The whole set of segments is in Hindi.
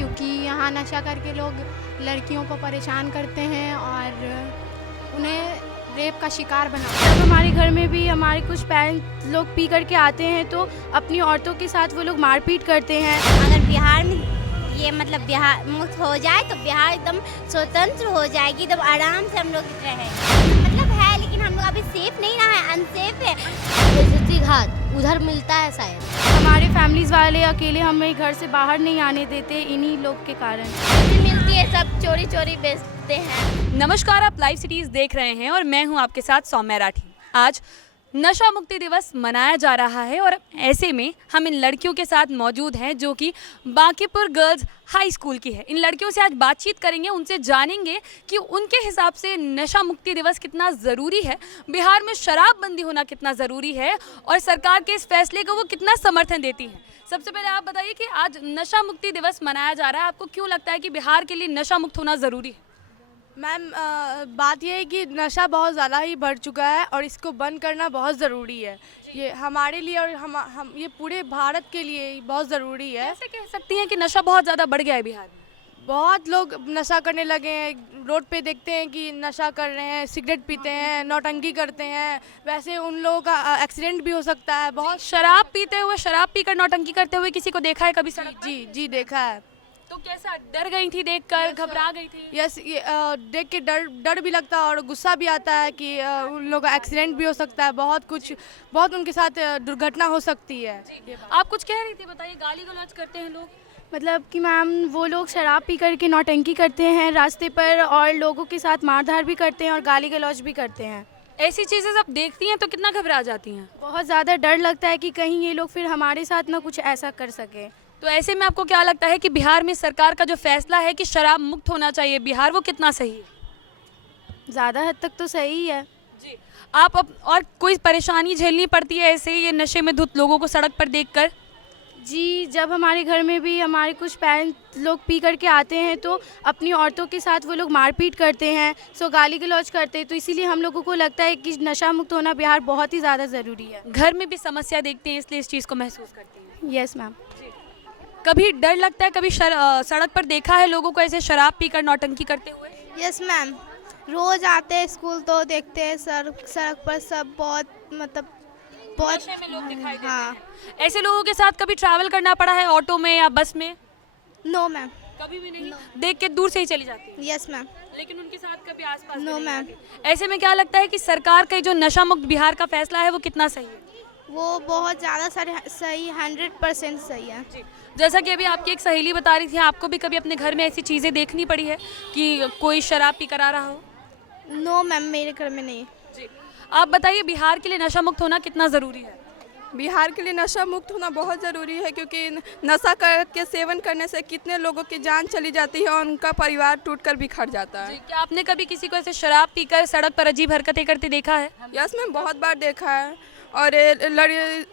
क्योंकि यहाँ नशा करके लोग लड़कियों को परेशान करते हैं और उन्हें रेप का शिकार बनाते हैं। जब हमारे घर में भी हमारे कुछ पेरेंट्स लोग पी करके आते हैं तो अपनी औरतों के साथ वो लोग मारपीट करते हैं। अगर बिहार में ये मतलब बिहार मुक्त हो जाए तो बिहार एकदम स्वतंत्र हो जाएगी, एकदम आराम से हम लोग रहेंगे। मतलब है लेकिन हम लोग अभी सेफ नहीं रहा है, अनसेफ है। घाट उधर मिलता है शायद। हमारे फैमिलीज वाले अकेले हमें घर से बाहर नहीं आने देते इन्हीं लोग के कारण। मिलती है सब चोरी चोरी बेचते हैं। नमस्कार, आप लाइव सिटीज देख रहे हैं और मैं हूं आपके साथ सौम्या राठी। आज नशा मुक्ति दिवस मनाया जा रहा है और ऐसे में हम इन लड़कियों के साथ मौजूद हैं जो कि बांकीपुर गर्ल्स हाई स्कूल की है। इन लड़कियों से आज बातचीत करेंगे, उनसे जानेंगे कि उनके हिसाब से नशा मुक्ति दिवस कितना ज़रूरी है, बिहार में शराबबंदी होना कितना ज़रूरी है और सरकार के इस फैसले को वो कितना समर्थन देती हैं। सबसे पहले आप बताइए कि आज नशा मुक्ति दिवस मनाया जा रहा है, आपको क्यों लगता है कि बिहार के लिए नशा मुक्त होना ज़रूरी है? मैम, बात यह है कि नशा बहुत ज़्यादा ही बढ़ चुका है और इसको बंद करना बहुत ज़रूरी है। ये हमारे लिए और हम ये पूरे भारत के लिए बहुत ज़रूरी है। कैसे कह सकती हैं कि नशा बहुत ज़्यादा बढ़ गया है बिहार में? बहुत लोग नशा करने लगे हैं, रोड पे देखते हैं कि नशा कर रहे हैं, सिगरेट पीते हैं, नौटंकी करते हैं। वैसे उन लोगों का एक्सीडेंट भी हो सकता है। बहुत शराब पीते हुए, शराब पीकर नौटंकी करते हुए किसी को देखा है कभी सड़क पर? जी देखा है। तो कैसा, डर गई थी देखकर, घबरा गई थी? यस, ये देख के डर भी लगता है और गुस्सा भी आता है कि उन लोगों का एक्सीडेंट भी हो सकता है। बहुत उनके साथ दुर्घटना हो सकती है। आप कुछ कह रही थी, बताइए। गाली गलौज करते हैं लोग? मतलब कि मैम, वो लोग शराब पी करके नौटंकी करते हैं रास्ते पर और लोगों के साथ मारधाड़ भी करते हैं और गाली गलौज भी करते हैं। ऐसी चीज़ें जब देखती हैं तो कितना घबरा जाती हैं? बहुत ज़्यादा डर लगता है कि कहीं ये लोग फिर हमारे साथ ना कुछ ऐसा कर सके। तो ऐसे में आपको क्या लगता है कि बिहार में सरकार का जो फैसला है कि शराब मुक्त होना चाहिए बिहार, वो कितना सही है? ज़्यादा हद तक तो सही है जी। आप अब और कोई परेशानी झेलनी पड़ती है ऐसे ये नशे में धुत लोगों को सड़क पर देखकर? जी, जब हमारे घर में भी हमारे कुछ पेरेंट्स लोग पी करके आते हैं तो अपनी औरतों के साथ वो लोग मारपीट करते हैं, गाली गलौज करते हैं। तो इसीलिए हम लोगों को लगता है कि नशा मुक्त होना बिहार बहुत ही ज़्यादा ज़रूरी है। घर में भी समस्या देखते हैं इसलिए इस चीज़ को महसूस करते हैं? Yes ma'am. कभी डर लगता है, कभी सड़क पर देखा है लोगों को ऐसे शराब पीकर नौटंकी करते हुए? यस मैम, रोज आते हैं स्कूल तो देखते हैं सड़क पर सब बहुत नशे में लोग दिखाई देते हाँ। हैं। ऐसे लोगों के साथ कभी ट्रैवल करना पड़ा है ऑटो में या बस में? No ma'am. कभी भी नहीं? देख के दूर से ही चली जाती है? Yes ma'am. लेकिन उनके साथ कभी आसपास नो नहीं मैम। आती। ऐसे में क्या लगता है कि सरकार का जो नशा मुक्त बिहार का फैसला है वो कितना सही है? वो बहुत ज़्यादा सही, 100% सही है। जी। जैसा कि अभी आपकी एक सहेली बता रही थी, आपको भी कभी अपने घर में ऐसी चीज़ें देखनी पड़ी है कि कोई शराब पी कर आ रहा हो? नो मैम, मेरे घर में नहीं। जी। आप बताइए, बिहार के लिए नशा मुक्त होना कितना ज़रूरी है? बिहार के लिए नशा मुक्त होना बहुत ज़रूरी है क्योंकि नशा करके सेवन करने से कितने लोगों की जान चली जाती है और उनका परिवार टूटकर बिखर जाता है। जी। क्या आपने कभी किसी को ऐसे शराब पीकर सड़क पर अजीब हरकतें करते देखा है? यस मैम, बहुत बार देखा है। और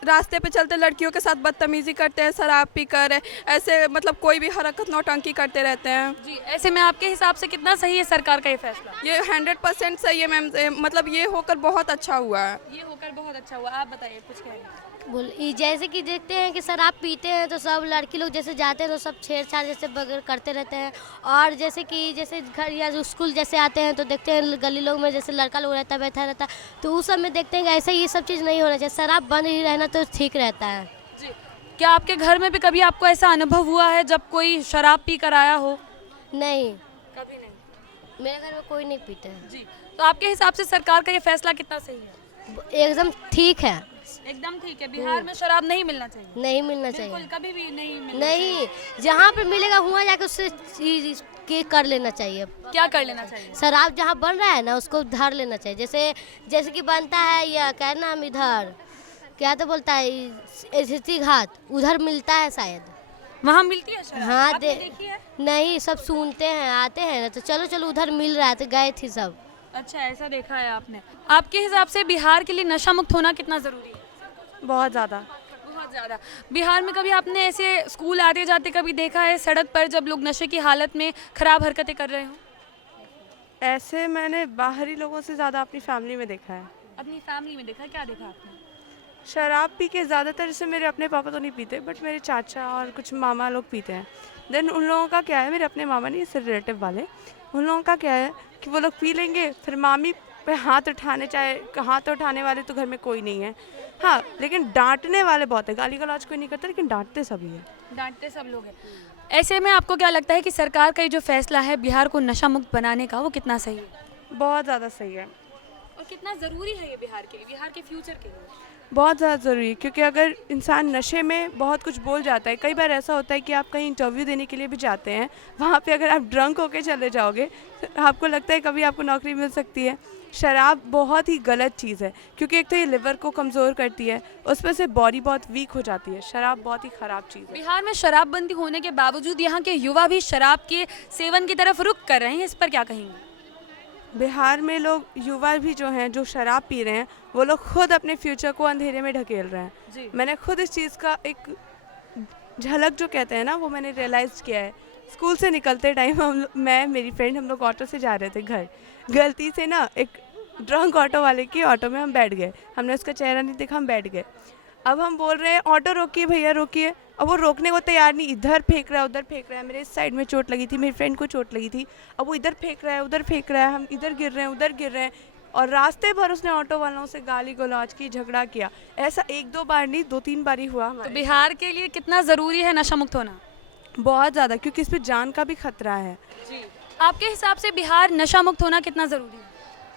रास्ते पे चलते लड़कियों के साथ बदतमीजी करते हैं शराब पीकर, ऐसे मतलब कोई भी हरकत नौटंकी करते रहते हैं। जी। ऐसे में आपके हिसाब से कितना सही है सरकार का ये फैसला? ये 100% सही है मैम, मतलब ये होकर बहुत अच्छा हुआ है। ये होकर बहुत अच्छा हुआ। आप बताइए, कुछ कहेंगे? जैसे कि देखते हैं कि शराब पीते हैं तो सब लड़की लोग जैसे जाते हैं तो सब छेड़छाड़ जैसे बगैर करते रहते हैं। और जैसे कि जैसे घर या स्कूल जैसे आते हैं तो देखते हैं गली लोग में जैसे लड़का लोग रहता है, बैठा रहता है, तो उस सब में देखते हैं कि ऐसे ये सब चीज़ नहीं होना चाहिए, शराब बंद ही रहना तो ठीक रहता है। जी। क्या आपके घर में भी कभी आपको ऐसा अनुभव हुआ है जब कोई शराब पी कर आया हो? नहीं, कभी नहीं। मेरे घर में कोई नहीं पीते हैं। जी। तो आपके हिसाब से सरकार का ये फैसला कितना सही है? एकदम ठीक है। एकदम ठीक है। बिहार में शराब नहीं मिलना चाहिए? नहीं मिलना बिल्कुल, चाहिए। कभी भी नहीं मिलना नहीं, जहाँ पे मिलेगा वहाँ जाके उससे कर लेना चाहिए। चाहिए। क्या कर लेना चाहिए? शराब जहाँ बन रहा है ना उसको धर लेना चाहिए। जैसे कि बनता है या क्या नाम इधर क्या तो बोलता है स्थिति घाट, उधर मिलता है शायद। वहाँ मिलती है शराब? हाँ आपने देखी है? नहीं, सब सुनते हैं, आते हैं ना तो चलो उधर मिल रहा है तो गए थे सब। अच्छा, ऐसा देखा है आपने। आपके हिसाब से बिहार के लिए नशा मुक्त होना कितना ज़रूरी है? बहुत ज़्यादा। बहुत ज़्यादा। बिहार में कभी आपने ऐसे स्कूल आते जाते कभी देखा है सड़क पर जब लोग नशे की हालत में खराब हरकतें कर रहे हों? ऐसे मैंने बाहरी लोगों से ज़्यादा अपनी फैमिली में देखा है। अपनी फैमिली में देखा? क्या देखा आपने? शराब पी के ज़्यादातर, जैसे मेरे अपने पापा तो नहीं पीते बट मेरे चाचा और कुछ मामा लोग पीते हैं, देन उन लोगों का क्या है, मेरे अपने मामा नहीं, इससे रिलेटिव वाले, उन लोगों का क्या है कि वो लोग पी लेंगे, फिर मामी पे हाथ उठाने, चाहे हाथ उठाने वाले तो घर में कोई नहीं है, हाँ, लेकिन डांटने वाले बहुत है। गाली गलौज कोई नहीं करता, लेकिन डांटते सभी है। डांटते सब लोग हैं। ऐसे में आपको क्या लगता है कि सरकार का ये जो फैसला है बिहार को नशा मुक्त बनाने का, वो कितना सही है बहुत ज़्यादा सही है, और कितना ज़रूरी है ये बिहार के लिए, बिहार के फ्यूचर के लिए? बहुत ज़्यादा ज़रूरी है, क्योंकि अगर इंसान नशे में बहुत कुछ बोल जाता है, कई बार ऐसा होता है कि आप कहीं इंटरव्यू देने के लिए भी जाते हैं, वहाँ पे अगर आप ड्रंक होके चले जाओगे तो आपको लगता है कभी आपको नौकरी मिल सकती है। शराब बहुत ही गलत चीज़ है, क्योंकि एक तो ये लिवर को कमज़ोर करती है, उस पर से बॉडी बहुत वीक हो जाती है। शराब बहुत ही ख़राब चीज़ है। बिहार में शराबबंदी होने के बावजूद यहाँ के युवा भी शराब के सेवन की तरफ रुख कर रहे हैं, इस पर क्या कहेंगे? बिहार में लोग युवा भी जो हैं, जो शराब पी रहे हैं, वो लोग खुद अपने फ्यूचर को अंधेरे में ढकेल रहे हैं। मैंने खुद इस चीज़ का एक झलक जो कहते हैं ना, वो मैंने रियलाइज़ किया है। स्कूल से निकलते टाइम मैं मेरी फ्रेंड हम लोग ऑटो से जा रहे थे घर, गलती से ना एक ड्रंक ऑटो वाले की ऑटो में हम बैठ गए। हमने उसका चेहरा नहीं देखा, हम बैठ गए। अब हम बोल रहे हैं ऑटो रोकिए भैया रोकिए, अब वो रोकने को तैयार नहीं, इधर फेंक रहा है उधर फेंक रहा है। मेरे इस साइड में चोट लगी थी, मेरी फ्रेंड को चोट लगी थी, अब वो इधर फेंक रहा है उधर फेंक रहा है, हम इधर गिर रहे हैं उधर गिर रहे हैं, और रास्ते भर उसने ऑटो वालों से गाली गलौज की, झगड़ा किया। ऐसा 1-2 बार नहीं, 2-3 बार ही हुआ तो हमारे। बिहार के लिए कितना ज़रूरी है नशा मुक्त होना? बहुत ज़्यादा, क्योंकि इस पर जान का भी खतरा है। आपके हिसाब से बिहार नशा मुक्त होना कितना ज़रूरी है?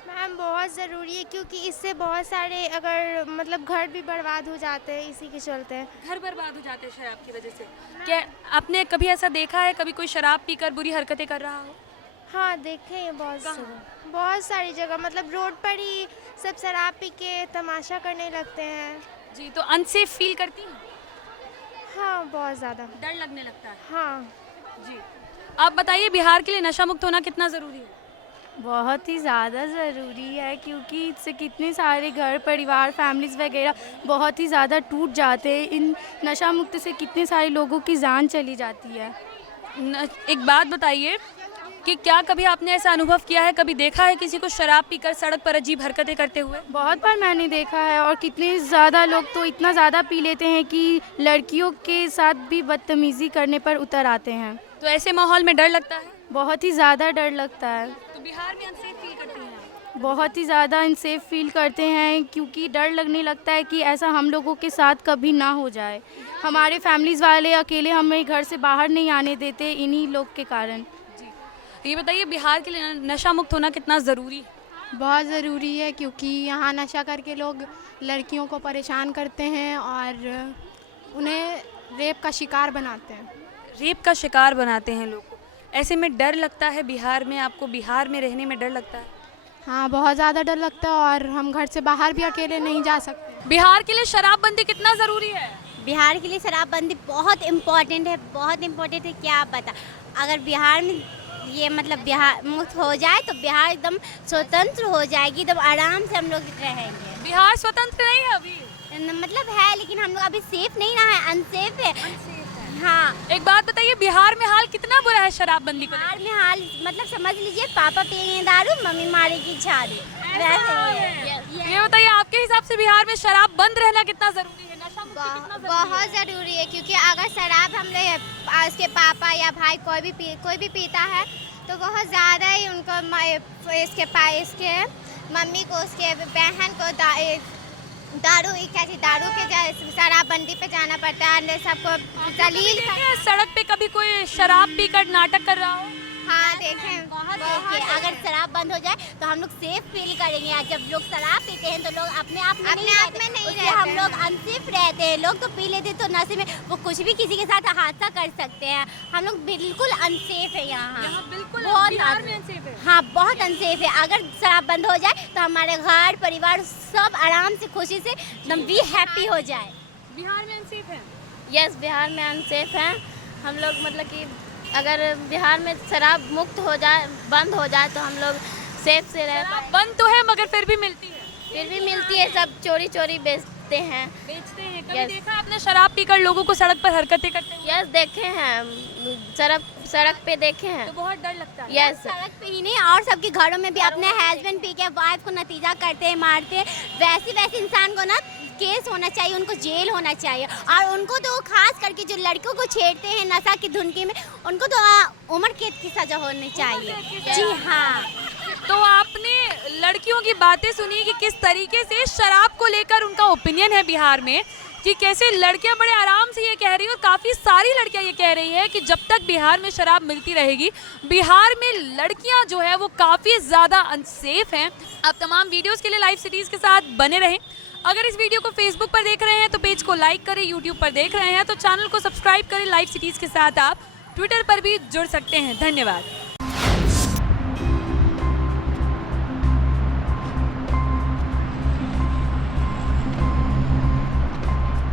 मैम बहुत ज़रूरी है, क्योंकि इससे बहुत सारे अगर मतलब घर भी बर्बाद हो जाते हैं इसी के चलते। घर बर्बाद हो जाते हैं शराब की वजह से। क्या आपने कभी ऐसा देखा है, कभी कोई शराब पीकर बुरी हरकतें कर रहा हो? हाँ देखे हैं बहुत सारी जगह, मतलब रोड पर ही सब शराब पी के तमाशा करने लगते हैं। जी, तो अनसेफ फील करती हैं? हाँ बहुत ज़्यादा। डर लगने लगता है? हाँ जी। आप बताइए बिहार के लिए नशा मुक्त होना कितना ज़रूरी है? बहुत ही ज़्यादा ज़रूरी है, क्योंकि इससे कितने सारे घर परिवार फैमिलीज़ वगैरह बहुत ही ज़्यादा टूट जाते हैं। इन नशा मुक्त से कितने सारे लोगों की जान चली जाती है। एक बात बताइए कि क्या कभी आपने ऐसा अनुभव किया है, कभी देखा है किसी को शराब पीकर सड़क पर अजीब हरकतें करते हुए? बहुत बार मैंने देखा है, और कितने ज़्यादा लोग तो इतना ज़्यादा पी लेते हैं कि लड़कियों के साथ भी बदतमीज़ी करने पर उतर आते हैं। तो ऐसे माहौल में डर लगता है? बहुत ही ज़्यादा डर लगता है। तो बिहार में अनसेफ फील करते हैं? बहुत ही ज़्यादा अनसेफ फील करते हैं, क्योंकि डर लगने लगता है कि ऐसा हम लोगों के साथ कभी ना हो जाए। हमारे फैमिलीज़ वाले अकेले हमें घर से बाहर नहीं आने देते इन्हीं लोग के कारण। ये बताइए बिहार के लिए नशा मुक्त होना कितना ज़रूरी है? बहुत ज़रूरी है, क्योंकि यहाँ नशा करके लोग लड़कियों को परेशान करते हैं और उन्हें रेप का शिकार बनाते हैं। रेप का शिकार बनाते हैं लोग। ऐसे में डर लगता है बिहार में, आपको बिहार में रहने में डर लगता है? हाँ बहुत ज़्यादा डर लगता है, और हम घर से बाहर भी अकेले नहीं जा सकते। बिहार के लिए शराबबंदी कितना ज़रूरी है? बिहार के लिए शराबबंदी बहुत इम्पोर्टेंट है, बहुत इम्पोर्टेंट है। क्या आप बता, अगर बिहार में ये मतलब बिहार मुक्त हो जाए तो बिहार एकदम स्वतंत्र हो जाएगी, एकदम आराम से हम लोग रहेंगे। बिहार स्वतंत्र नहीं है अभी? मतलब है, लेकिन हम लोग अभी सेफ नहीं ना है, अनसेफ है। हाँ, एक बात बताइए, बिहार में हाल कितना बुरा है शराबबंदी को? बिहार में हाल मतलब समझ लीजिए, पापा पिएंगे दारू, मम्मी मारेगी झाड़ू, वैसे ही। ये बताइए आपके हिसाब से बिहार में शराब बंद रहना कितना जरूरी है, नशा मुक्ति कितना जरूरी है? बहुत ज़रूरी है, क्योंकि अगर शराब हम लोग उसके पापा या भाई कोई भी पीता है तो बहुत ज़्यादा ही उनको इसके मम्मी को, उसके बहन को दारू के शराबबंदी पे जाना पड़ता है, सबको दलील। सड़क पे कभी कोई शराब पीकर नाटक कर रहा हो? हाँ देखें, देखिए, अगर शराब बंद हो जाए तो हम लोग सेफ फील करेंगे। जब लोग शराब पीते हैं तो लोग अपने आप में नहीं रहते, हम लोग अनसेफ रहते हैं। लोग तो पी लेते हैं तो नशे में वो कुछ भी किसी के साथ हादसा कर सकते हैं। हम लोग बिल्कुल अनसेफ है यहाँ बिल्कुल बहुत बिहार में अनसेफ है। हाँ, बहुत अनसेफ है। अगर शराब बंद हो जाए तो हमारे घर परिवार सब आराम से खुशी से एकदम भी हैप्पी हो जाए। बिहार में अनसेफ है? यस, बिहार में अनसेफ हैं हम लोग। मतलब कि अगर बिहार में शराब मुक्त हो जाए, बंद हो जाए तो हम लोग सेफ से रह पाए। बंद तो है मगर फिर भी मिलती है? फिर भी मिलती है, सब चोरी बेचते हैं। कभी देखा आपने शराब पीकर लोगों को सड़क पर हरकतें करते हुए? यस, देखे हैं, सड़क पे देखे हैं। तो बहुत डर लगता है। यस, सड़क पे ही नहीं और सबके घरों में भी अपने हस्बैंड पी के वाइफ को नतीजा करते हैं, मारते हैं। वैसे इंसान को ना केस होना चाहिए, उनको जेल होना चाहिए। और उनको तो खास करके जो लड़कियों को छेड़ते हैं नशा की धुनकी में, उनको तो उम्र कैद की सज़ा होनी चाहिए। जी हाँ। तो आपने लड़कियों की बातें सुनी कि किस तरीके से शराब को लेकर उनका ओपिनियन है बिहार में, कि कैसे लड़कियां बड़े आराम से ये कह रही है और काफ़ी सारी लड़कियां ये कह रही है कि जब तक बिहार में शराब मिलती रहेगी, बिहार में लड़कियां जो है वो काफ़ी ज़्यादा अनसेफ हैं। आप तमाम वीडियोस के लिए लाइव सिटीज़ के साथ बने रहें। अगर इस वीडियो को फेसबुक पर देख रहे हैं तो पेज को लाइक करें, यूट्यूब पर देख रहे हैं तो चैनल को सब्सक्राइब करें लाइव सिटीज़ के साथ। आप ट्विटर पर भी जुड़ सकते हैं। धन्यवाद।